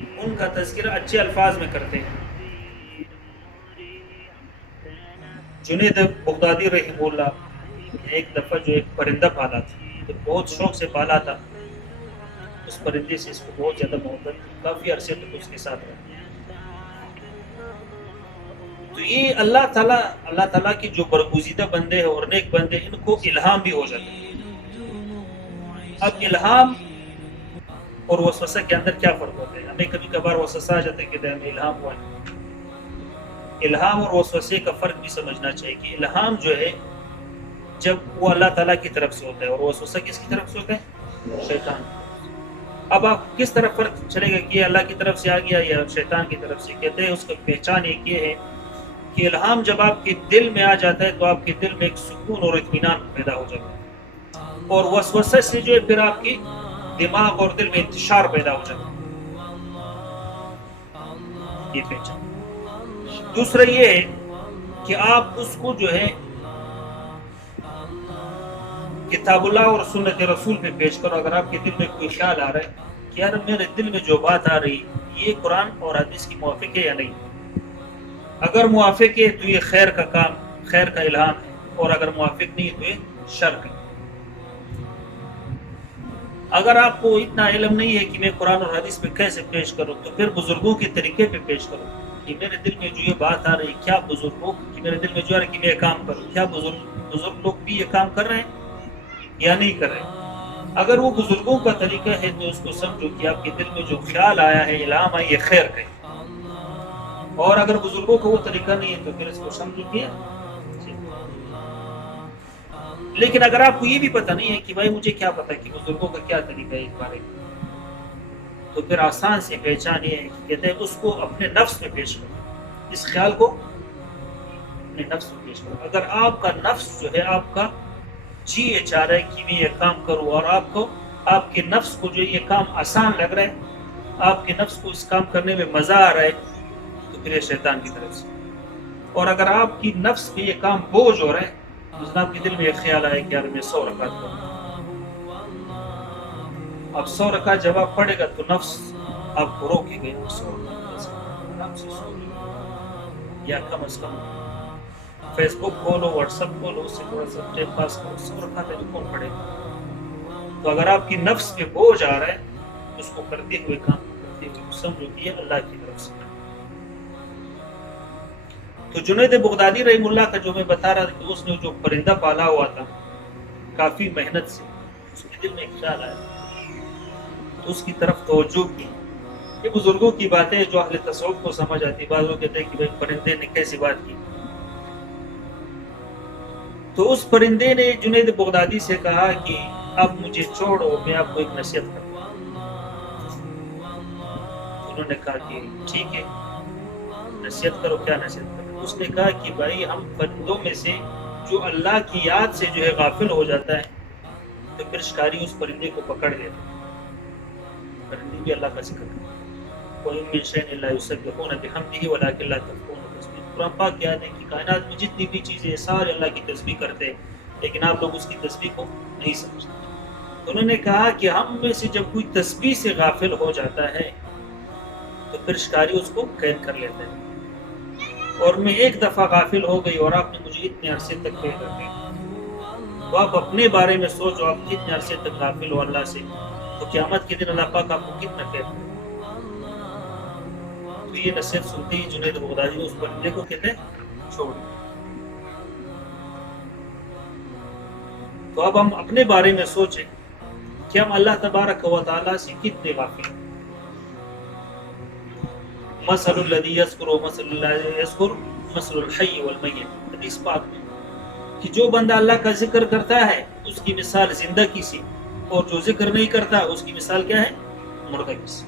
ان کا تذکرہ اچھے الفاظ میں کرتے ہیں. جنید بغدادی رحمہ اللہ ایک دفعہ جو ایک پرندہ پالا تھا، تو بہت شوق سے پالا تھا. اس پرندے سے اس کو بہت زیادہ محبت تھی، کافی عرصے تک اس کے ساتھ رہا. تو یہ اللہ تعالیٰ کی جو برگزیدہ بندے ہیں اور نیک بندے، ان کو الہام بھی ہو جاتا ہے. اب الہام اور وسوسہ کے اندر کیا فرق ہوتا ہے؟ ہمیں کبھی کبھار وسوسہ آ جاتا ہے کہ ہمیں الہام ہوا ہے. الہام اور وسوسے کا فرق بھی سمجھنا چاہیے کہ الہام جو ہے جب وہ اللہ تعالیٰ کی طرف سے ہوتا ہے، اور وسوسہ کس کی طرف سے ہوتا ہے؟ شیطان. اب آپ کس طرف فرق چلے گا کہ یہ اللہ کی طرف سے آ گیا یا شیطان کی طرف سے؟ کہتے ہیں اس کا پہچان ایک یہ ہے کہ الہام جب آپ کے دل میں آ جاتا ہے تو آپ کے دل میں ایک سکون اور اطمینان پیدا ہو جاتا ہے، اور وسوسہ سے جو ہے پھر آپ کی دماغ اور دل میں انتشار پیدا ہو جاتا ہے. یہ پہچان. دوسرا یہ ہے کہ آپ اس کو جو ہے کتاب اللہ اور سنت رسول پہ پیش کرو. اگر آپ کے دل میں کوئی خیال آ رہا ہے کہ یار میرے دل میں جو بات آ رہی یہ قرآن اور حدیث کی موافق ہے یا نہیں، اگر موافق ہے تو یہ خیر کا کام، خیر کا الہام ہے، اور اگر موافق نہیں تو یہ شر کا. اگر آپ کو اتنا علم نہیں ہے کہ میں قرآن اور حدیث پہ کیسے پیش کروں، تو پھر بزرگوں کے طریقے پہ پیش کرو کہ میرے دل میں جو یہ بات آ رہی، کیا بزرگوں کہ میرے دل میں جو آ رہا ہے کہ میں یہ کام کروں، کیا بزرگ لوگ بھی یہ کام کر رہے ہیں یا نہیں کر رہے ہیں. اگر وہ بزرگوں کا طریقہ ہے تو اس کو سمجھو کہ آپ کے دل میں جو خیال آیا ہے، الہام آئی، یہ خیر کا ہے. اور اگر بزرگوں کا وہ طریقہ نہیں ہے تو پھر اس کو سمجھو کہ لیکن اگر آپ کو یہ بھی پتہ نہیں ہے کہ بھائی مجھے کیا پتہ کہ بزرگوں کا کیا طریقہ ہے اس بارے میں، تو پھر آسان سے پہچان یہ ہے کہ کہتے ہیں اس کو اپنے نفس میں پیش کرو، اس خیال کو اپنے نفس میں پیش کرو. اگر آپ کا نفس جو ہے آپ کا جی یہ چاہ رہا ہے کہ میں یہ کام کروں، اور آپ کے نفس کو جو یہ کام آسان لگ رہا ہے، آپ کے نفس کو اس کام کرنے میں مزہ آ رہا ہے، تو پھر یہ شیطان کی طرف سے. اور اگر آپ کی نفس پہ یہ کام بوجھ ہو رہا ہے، تو آپ کے دل میں ایک خیال آئے کہ یار میں 100 رکعت کروں. اب 100 رکعت جب آپ پڑھے گا تو نفس آپ کو روکے گئے 100 رکعت یا کم از کم فیس بک کھولو، واٹس ایپ کھولو، اس سے تھوڑا سا ٹائم پاس کرو. 100 رکعت ہے کون پڑھے گا؟ تو اگر آپ کی نفس پہ بوجھ آ رہا ہے اس کو کرتے ہوئے کام کرتے ہوئے سمجھو کہ یہ اللہ کی طرف سے. تو جنید بغدادی رحم اللہ کا جو میں بتا رہا تھا کہ اس نے جو پرندہ پالا ہوا تھا کافی محنت سے، اس کے دل میں ایک خیال آیا تو اس کی طرف توجہ کی. یہ بزرگوں کی باتیں جو اہل تصوف کو سمجھ آتی. بعض لوگ کہتے ہیں کہ بھائی پرندے نے کیسی بات کی. تو اس پرندے نے جنید بغدادی سے کہا کہ اب مجھے چھوڑو، میں آپ کو ایک نصیحت کرتا ہوں. انہوں نے کہا کہ ٹھیک ہے نصیحت کرو. کیا نصیحت کرو؟ اس نے کہا کہ بھائی ہم پرندوں میں سے جو اللہ کی یاد سے جو ہے غافل ہو جاتا ہے تو پھر شکاری اس پرندے کو پکڑ لیتا ہے. پرندے بھی اللہ کا ذکر کرتے ہیں. کوئی من شیء الا یسبحون بحمدہ ولکن لا تفقهون تسبیحهم. قرآن پاک کیا ہے کہ کائنات میں جتنی بھی چیزیں سارے اللہ کی تسبیح کرتے ہیں، لیکن آپ لوگ اس کی تسبیح کو نہیں سمجھتے. تو انہوں نے کہا کہ ہم میں سے جب کوئی تسبیح سے غافل ہو جاتا ہے تو پھر شکاری اس کو قید کر لیتا ہے. اور میں ایک دفعہ غافل ہو گئی اور آپ نے مجھے اتنے عرصے تک قید کر دیا. تو آپ اپنے بارے میں سوچو، آپ کتنے عرصے تک غافل ہو اللہ سے، تو قیامت کے دن اللہ پاک آپ کو کتنا قید کرے. تو یہ نصیحت سنتے ہی جنید بغدادی اس پرندے کو کہتے ہیں چھوڑ. تو اب ہم اپنے بارے میں سوچیں کہ ہم اللہ تبارک و تعالیٰ سے کتنے غافل ہیں. مثل الذی یذکر مثل اللہ یذکر مثل الحی والمیت. حدیث پاک میں کہ جو بندہ اللہ کا ذکر کرتا ہے اس کی مثال زندہ کی سی، اور جو ذکر نہیں کرتا اس کی مثال کیا ہے؟ مردہ کی سی.